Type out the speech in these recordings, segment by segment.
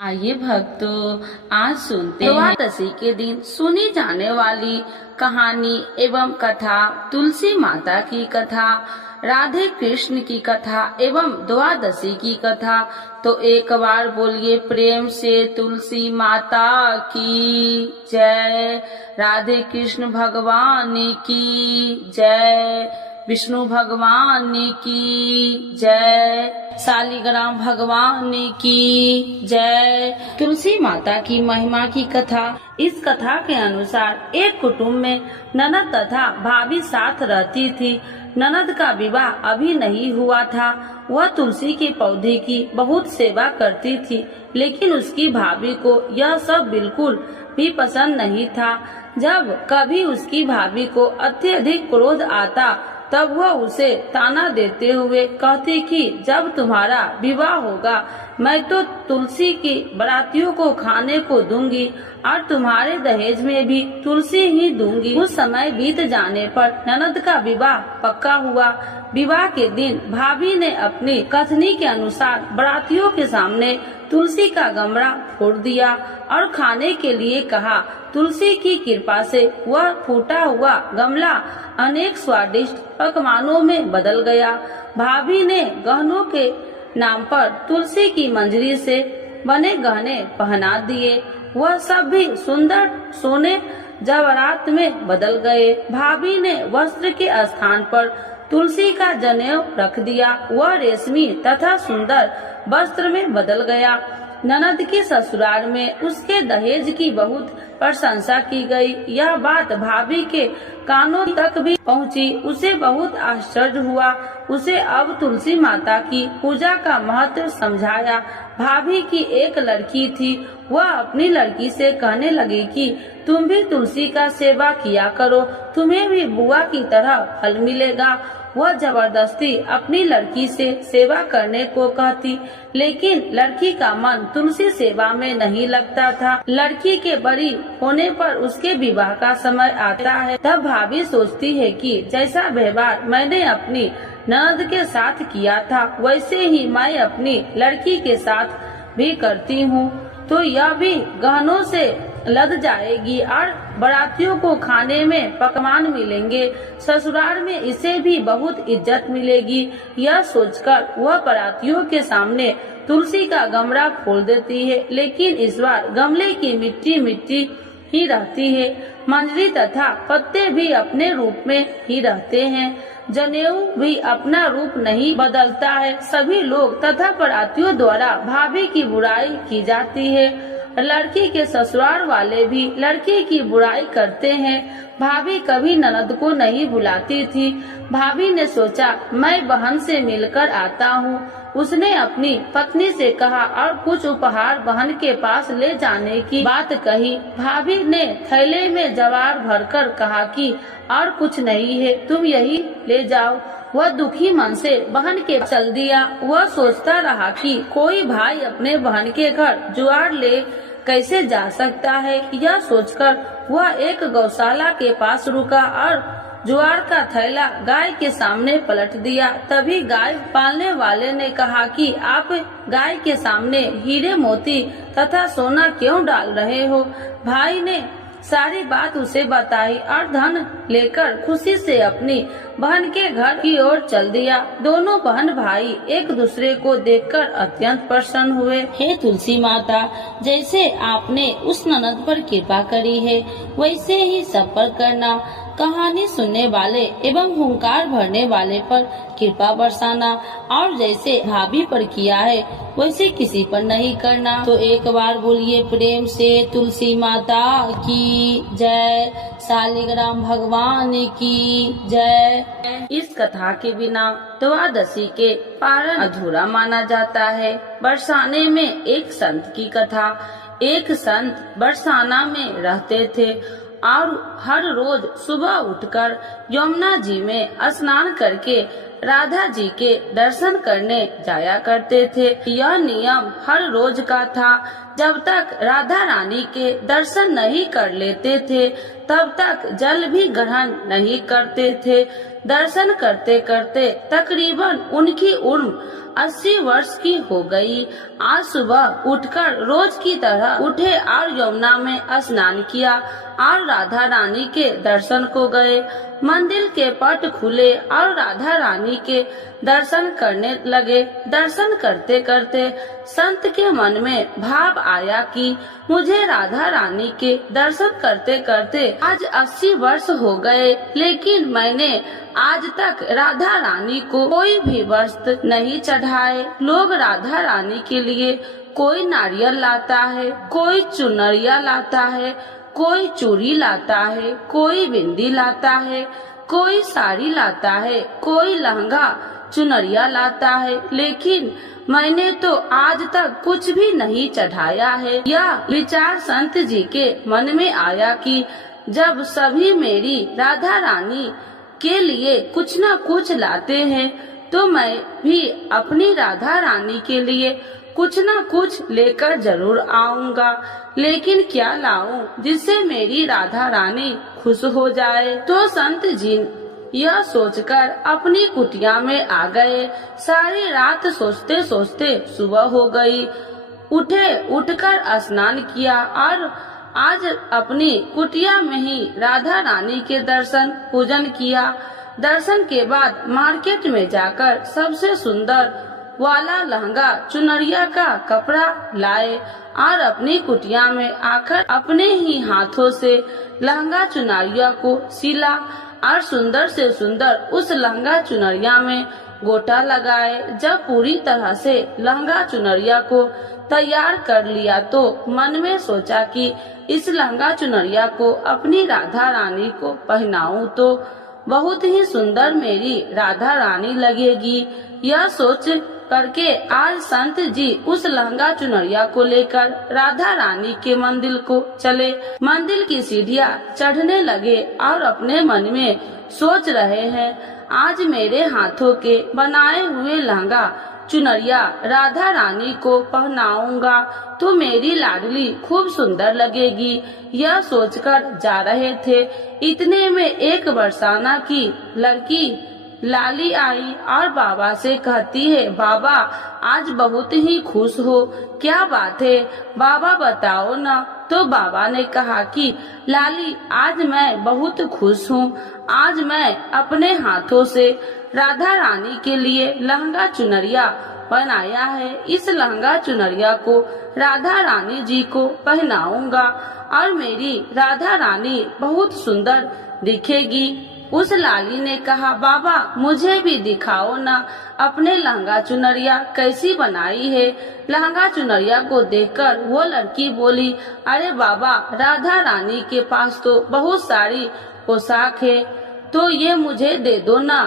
आइए भक्तों, आज सुनते हैं द्वादशी के दिन सुनी जाने वाली कहानी एवं कथा, तुलसी माता की कथा, राधे कृष्ण की कथा एवं द्वादशी की कथा। तो एक बार बोलिए प्रेम से तुलसी माता की जय, राधे कृष्ण भगवान की जय, विष्णु भगवान की जय, शालिग्राम भगवान की जय। तुलसी माता की महिमा की कथा। इस कथा के अनुसार एक कुटुंब में ननद तथा भाभी साथ रहती थी। ननद का विवाह अभी नहीं हुआ था। वह तुलसी के पौधे की बहुत सेवा करती थी, लेकिन उसकी भाभी को यह सब बिल्कुल भी पसंद नहीं था। जब कभी उसकी भाभी को अत्यधिक क्रोध आता तब वह उसे ताना देते हुए कहती कि जब तुम्हारा विवाह होगा मैं तो तुलसी की बारातियों को खाने को दूंगी और तुम्हारे दहेज में भी तुलसी ही दूंगी। कुछ समय बीत जाने पर ननद का विवाह पक्का हुआ। विवाह के दिन भाभी ने अपनी कथनी के अनुसार बारातियों के सामने तुलसी का गमला फोड़ दिया और खाने के लिए कहा। तुलसी की कृपा से वह फूटा हुआ गमला अनेक स्वादिष्ट पकवानों में बदल गया। भाभी ने गहनों के नाम पर तुलसी की मंजरी से बने गहने पहना दिए। वह सब भी सुंदर सोने जवाहरात में बदल गए। भाभी ने वस्त्र के स्थान पर तुलसी का जनेऊ रख दिया। वह रेशमी तथा सुंदर वस्त्र में बदल गया। ननद के ससुराल में उसके दहेज की बहुत प्रशंसा की गई। यह बात भाभी के कानों तक भी पहुंची। उसे बहुत आश्चर्य हुआ। उसे अब तुलसी माता की पूजा का महत्व समझाया। भाभी की एक लड़की थी। वह अपनी लड़की से कहने लगी कि तुम भी तुलसी का सेवा किया करो, तुम्हें भी बुआ की तरह फल मिलेगा। वह जबरदस्ती अपनी लड़की से सेवा करने को कहती, लेकिन लड़की का मन तुलसी सेवा में नहीं लगता था। लड़की के बड़ी होने पर उसके विवाह का समय आता है। तब भाभी सोचती है कि जैसा व्यवहार मैंने अपनी ननद के साथ किया था वैसे ही मैं अपनी लड़की के साथ भी करती हूँ, तो यह भी गहनों से लग जाएगी और बारातियों को खाने में पकवान मिलेंगे। ससुराल में इसे भी बहुत इज्जत मिलेगी। यह सोचकर वह बारातियों के सामने तुलसी का गमला फोड़ देती है, लेकिन इस बार गमले की मिट्टी मिट्टी ही रहती है। मंजरी तथा पत्ते भी अपने रूप में ही रहते हैं। जनेऊ भी अपना रूप नहीं बदलता है। सभी लोग तथा बारातियों द्वारा भाभी की बुराई की जाती है। लड़की के ससुराल वाले भी लड़की की बुराई करते हैं। भाभी कभी ननद को नहीं बुलाती थी। भाभी ने सोचा मैं बहन से मिलकर आता हूँ। उसने अपनी पत्नी से कहा और कुछ उपहार बहन के पास ले जाने की बात कही। भाभी ने थैले में जवार भरकर कहा कि और कुछ नहीं है, तुम यही ले जाओ। वह दुखी मन से बहन के चल दिया। वह सोचता रहा कि कोई भाई अपने बहन के घर जुआर ले कैसे जा सकता है। यह सोचकर वह एक गौशाला के पास रुका और जुआर का थैला गाय के सामने पलट दिया। तभी गाय पालने वाले ने कहा कि आप गाय के सामने हीरे मोती तथा सोना क्यों डाल रहे हो। भाई ने सारी बात उसे बताई और धन लेकर खुशी से अपनी बहन के घर की ओर चल दिया। दोनों बहन भाई एक दूसरे को देखकर अत्यंत प्रसन्न हुए। हे तुलसी माता, जैसे आपने उस ननद पर कृपा करी है वैसे ही सब पर करना। कहानी सुनने वाले एवं हुंकार भरने वाले पर कृपा बरसाना, और जैसे भाभी पर किया है वैसे किसी पर नहीं करना। तो एक बार बोलिए प्रेम से तुलसी माता की जय, शालिग्राम भगवान की जय। इस कथा के बिना द्वादशी के पारण अधूरा माना जाता है। बरसाने में एक संत की कथा। एक संत बरसाना में रहते थे और हर रोज सुबह उठकर यमुना जी में स्नान करके राधा जी के दर्शन करने जाया करते थे। यह नियम हर रोज का था। जब तक राधा रानी के दर्शन नहीं कर लेते थे तब तक जल भी ग्रहण नहीं करते थे। दर्शन करते करते तकरीबन उनकी उम्र 80 वर्ष की हो गई। आज सुबह उठकर रोज की तरह उठे और यमुना में स्नान किया और राधा रानी के दर्शन को गए। मंदिर के पट खुले और राधा रानी के दर्शन करने लगे। दर्शन करते करते संत के मन में भाव आया कि मुझे राधा रानी के दर्शन करते करते आज 80 वर्ष हो गए, लेकिन मैंने आज तक राधा रानी को कोई भी वस्त्र नहीं चढ़ाए। लोग राधा रानी के लिए कोई नारियल लाता है, कोई चुनरिया लाता है, कोई चूड़ी लाता है, कोई बिंदी लाता है, कोई साड़ी लाता है, कोई लहंगा चुनरिया लाता है, लेकिन मैंने तो आज तक कुछ भी नहीं चढ़ाया है। यह विचार संत जी के मन में आया कि जब सभी मेरी राधा रानी के लिए कुछ न कुछ लाते हैं, तो मैं भी अपनी राधा रानी के लिए कुछ न कुछ लेकर जरूर आऊंगा। लेकिन क्या लाऊं जिससे मेरी राधा रानी खुश हो जाए। तो संत जी यह सोचकर अपनी कुटिया में आ गए। सारी रात सोचते सोचते सुबह हो गई। उठकर स्नान किया और आज अपनी कुटिया में ही राधा रानी के दर्शन पूजन किया। दर्शन के बाद मार्केट में जाकर सबसे सुंदर वाला लहंगा चुनरिया का कपड़ा लाए और अपनी कुटिया में आकर अपने ही हाथों से लहंगा चुनरिया को सिला और सुंदर से सुंदर उस लहंगा चुनरिया में गोटा लगाए। जब पूरी तरह से लहंगा चुनरिया को तैयार कर लिया तो मन में सोचा कि इस लहंगा चुनरिया को अपनी राधा रानी को पहनाऊं तो बहुत ही सुंदर मेरी राधा रानी लगेगी। यह सोच करके आज संत जी उस लहंगा चुनरिया को लेकर राधा रानी के मंदिर को चले। मंदिर की सीढ़ियाँ चढ़ने लगे और अपने मन में सोच रहे हैं, आज मेरे हाथों के बनाए हुए लहंगा चुनरिया राधा रानी को पहनाऊंगा तो मेरी लाडली खूब सुंदर लगेगी। यह सोचकर जा रहे थे, इतने में एक बरसाना की लड़की लाली आई और बाबा से कहती है, बाबा आज बहुत ही खुश हो, क्या बात है बाबा बताओ ना। तो बाबा ने कहा कि लाली आज मैं बहुत खुश हूँ, आज मैं अपने हाथों से राधा रानी के लिए लहंगा चुनरिया बनाया है। इस लहंगा चुनरिया को राधा रानी जी को पहनाऊंगा और मेरी राधा रानी बहुत सुंदर दिखेगी। उस लाली ने कहा, बाबा मुझे भी दिखाओ ना अपने लहंगा चुनरिया कैसी बनाई है। लहंगा चुनरिया को देखकर वो लड़की बोली, अरे बाबा राधा रानी के पास तो बहुत सारी पोशाक है, तो ये मुझे दे दो ना।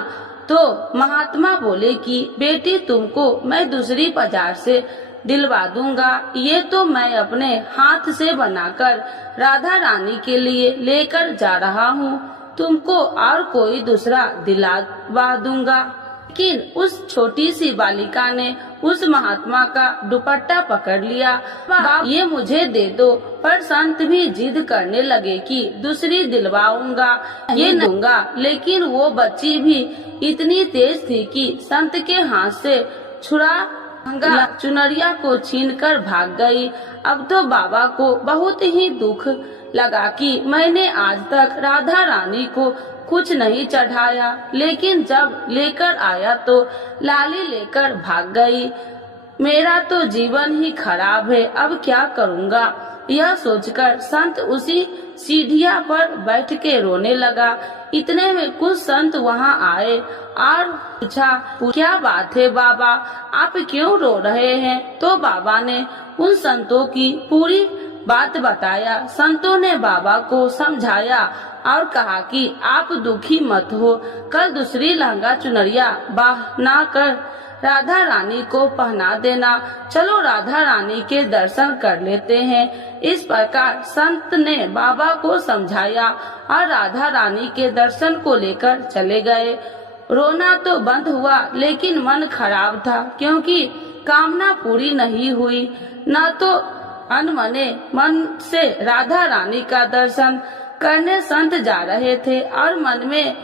तो महात्मा बोले कि बेटी तुमको मैं दूसरी बाजार से दिलवा दूंगा, ये तो मैं अपने हाथ से बनाकर राधा रानी के लिए लेकर जा रहा हूँ, तुमको और कोई दूसरा दिलवा दूंगा। लेकिन उस छोटी सी बालिका ने उस महात्मा का दुपट्टा पकड़ लिया, ये मुझे दे दो। पर संत भी जिद करने लगे कि दूसरी दिलवाऊंगा, ये दूंगा। लेकिन वो बच्ची भी इतनी तेज थी कि संत के हाथ से छुड़ा चुनरिया को छीनकर भाग गई। अब तो बाबा को बहुत ही दुख लगा कि मैंने आज तक राधा रानी को कुछ नहीं चढ़ाया, लेकिन जब लेकर आया तो लाली लेकर भाग गई। मेरा तो जीवन ही खराब है, अब क्या करूँगा। यह सोचकर संत उसी सीढ़िया पर बैठ के रोने लगा। इतने में कुछ संत वहाँ आए और पूछा, क्या बात है बाबा, आप क्यों रो रहे हैं। तो बाबा ने उन संतों की पूरी बात बताया। संतों ने बाबा को समझाया और कहा कि आप दुखी मत हो, कल दूसरी लहंगा चुनरिया बना कर राधा रानी को पहना देना, चलो राधा रानी के दर्शन कर लेते हैं। इस प्रकार संत ने बाबा को समझाया और राधा रानी के दर्शन को लेकर चले गए। रोना तो बंद हुआ, लेकिन मन खराब था, क्योंकि कामना पूरी नहीं हुई। न तो अनमने मन से राधा रानी का दर्शन करने संत जा रहे थे और मन में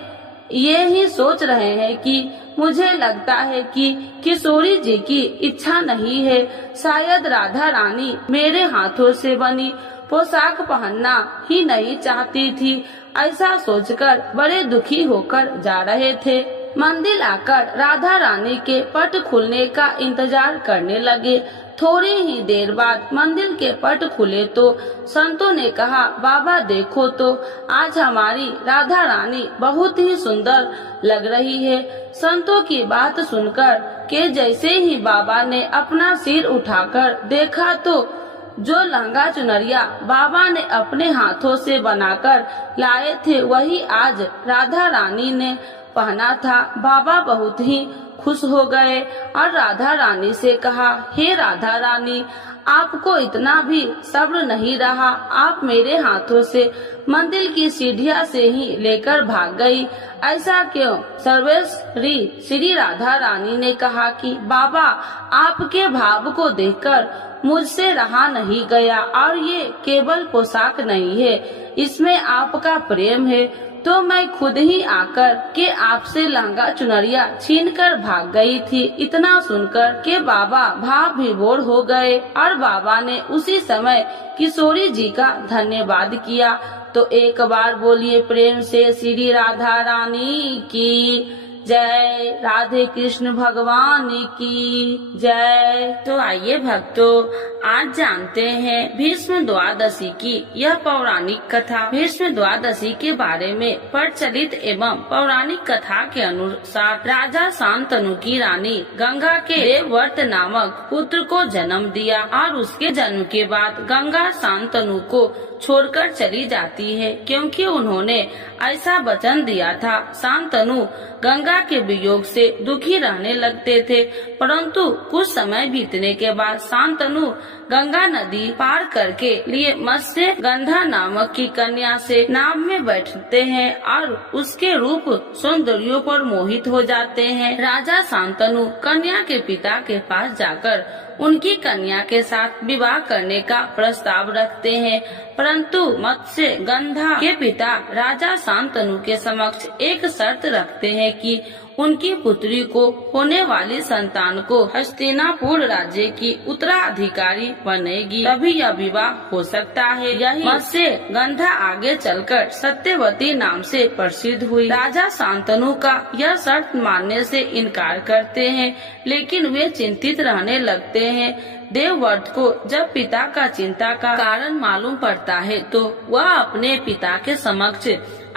ये ही सोच रहे हैं कि मुझे लगता है कि किशोरी जी की इच्छा नहीं है। शायद राधा रानी मेरे हाथों से बनी पोशाक पहनना ही नहीं चाहती थी। ऐसा सोचकर बड़े दुखी होकर जा रहे थे। मंदिर आकर राधा रानी के पट खुलने का इंतजार करने लगे। थोड़ी ही देर बाद मंदिर के पट खुले तो संतों ने कहा, बाबा देखो तो आज हमारी राधा रानी बहुत ही सुंदर लग रही है। संतों की बात सुनकर के जैसे ही बाबा ने अपना सिर उठाकर देखा तो जो लहंगा चुनरिया बाबा ने अपने हाथों से बनाकर लाए थे वही आज राधा रानी ने पहना था। बाबा बहुत ही खुश हो गए और राधा रानी से कहा, हे राधा रानी, आपको इतना भी सब्र नहीं रहा, आप मेरे हाथों से मंदिर की सीढ़ियां से ही लेकर भाग गई, ऐसा क्यों? सर्वेश्वरी श्री राधा रानी ने कहा कि बाबा, आपके भाव को देखकर मुझसे रहा नहीं गया और ये केवल पोशाक नहीं है, इसमें आपका प्रेम है, तो मैं खुद ही आकर के आपसे लहंगा चुनरिया छीनकर भाग गई थी। इतना सुनकर के बाबा भाव विभोर हो गए और बाबा ने उसी समय किशोरी जी का धन्यवाद किया। तो एक बार बोलिए प्रेम से श्री राधा रानी की जय, राधे कृष्ण भगवान की जय। तो आइए भक्तों, आज जानते हैं भीष्म द्वादशी की यह पौराणिक कथा। भीष्म द्वादशी के बारे में प्रचलित एवं पौराणिक कथा के अनुसार राजा शांतनु की रानी गंगा के देवव्रत नामक पुत्र को जन्म दिया और उसके जन्म के बाद गंगा शांतनु को छोड़कर चली जाती है, क्योंकि उन्होंने ऐसा वचन दिया था। शांतनु गंगा के वियोग से दुखी रहने लगते थे, परंतु कुछ समय बीतने के बाद शांतनु गंगा नदी पार करके लिए मत्स्य गंधा नामक की कन्या से नाव में बैठते हैं और उसके रूप सौंदर्य पर मोहित हो जाते हैं। राजा शांतनु कन्या के पिता के पास जाकर उनकी कन्या के साथ विवाह करने का प्रस्ताव रखते हैं, परंतु मत्स्य गंधा के पिता राजा शांतनु के समक्ष एक शर्त रखते हैं कि उनकी पुत्री को होने वाली संतान को हस्तिनापुर राज्य की उत्तराधिकारी बनेगी, तभी यह विवाह हो सकता है। यही मत्स्य गंधा आगे चलकर सत्यवती नाम से प्रसिद्ध हुई। राजा शांतनु का यह शर्त मानने से इनकार करते हैं, लेकिन वे चिंतित रहने लगते हैं। देवव्रत को जब पिता का चिंता का कारण मालूम पड़ता है तो वह अपने पिता के समक्ष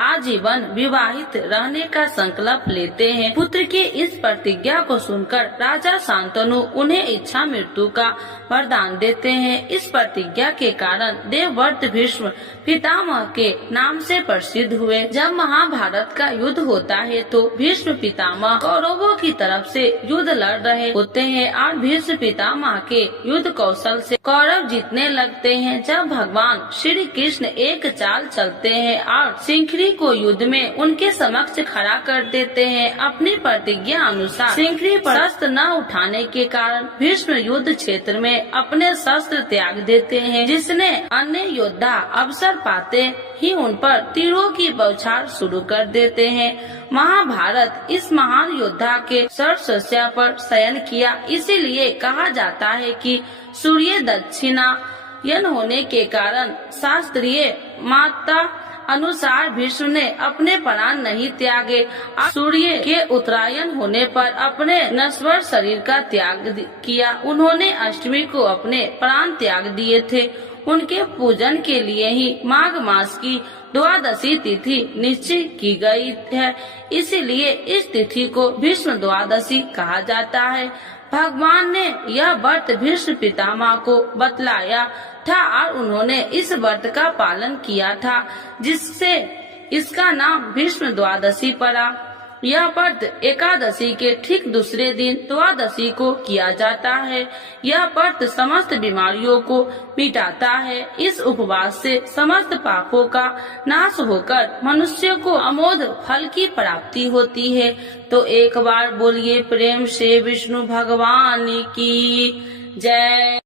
आजीवन विवाहित रहने का संकल्प लेते हैं। पुत्र की इस प्रतिज्ञा को सुनकर राजा शांतनु उन्हें इच्छा मृत्यु का वरदान देते हैं। इस प्रतिज्ञा के कारण देवव्रत भीष्म पितामह के नाम से प्रसिद्ध हुए। जब महाभारत का युद्ध होता है तो भीष्म पितामह कौरवों की तरफ से युद्ध लड़ रहे होते हैं और भीष्म पितामह के युद्ध कौशल से कौरव जीतने लगते हैं। जब भगवान श्री कृष्ण एक चाल चलते हैं और सिंखरी को युद्ध में उनके समक्ष खड़ा कर देते हैं। अपनी प्रतिज्ञा अनुसार सिंखरी पर शस्त्र न उठाने के कारण भीष्म युद्ध क्षेत्र में अपने शस्त्र त्याग देते हैं, जिसने अन्य योद्धा अवसर पाते ही उन पर तीरों की बौछार शुरू कर देते हैं। महाभारत इस महान योद्धा के शस्त्रशैया पर शयन किया, इसीलिए कहा जाता है कि सूर्य दक्षिणायन होने के कारण शास्त्रीय माता अनुसार भीष्म ने अपने प्राण नहीं त्यागे। सूर्य के उत्तरायण होने पर अपने नश्वर शरीर का त्याग किया। उन्होंने अष्टमी को अपने प्राण त्याग दिए थे। उनके पूजन के लिए ही माघ मास की द्वादशी तिथि निश्चित की गई है, इसीलिए इस तिथि को भीष्म द्वादशी कहा जाता है। भगवान ने यह व्रत भीष्म पितामह को बतलाया था और उन्होंने इस व्रत का पालन किया था, जिससे इसका नाम भीष्म द्वादशी पड़ा। यह व्रत एकादशी के ठीक दूसरे दिन द्वादशी को किया जाता है। यह व्रत समस्त बीमारियों को मिटाता है। इस उपवास से समस्त पापों का नाश होकर मनुष्य को अमोघ फल की प्राप्ति होती है। तो एक बार बोलिए प्रेम से विष्णु भगवान की जय।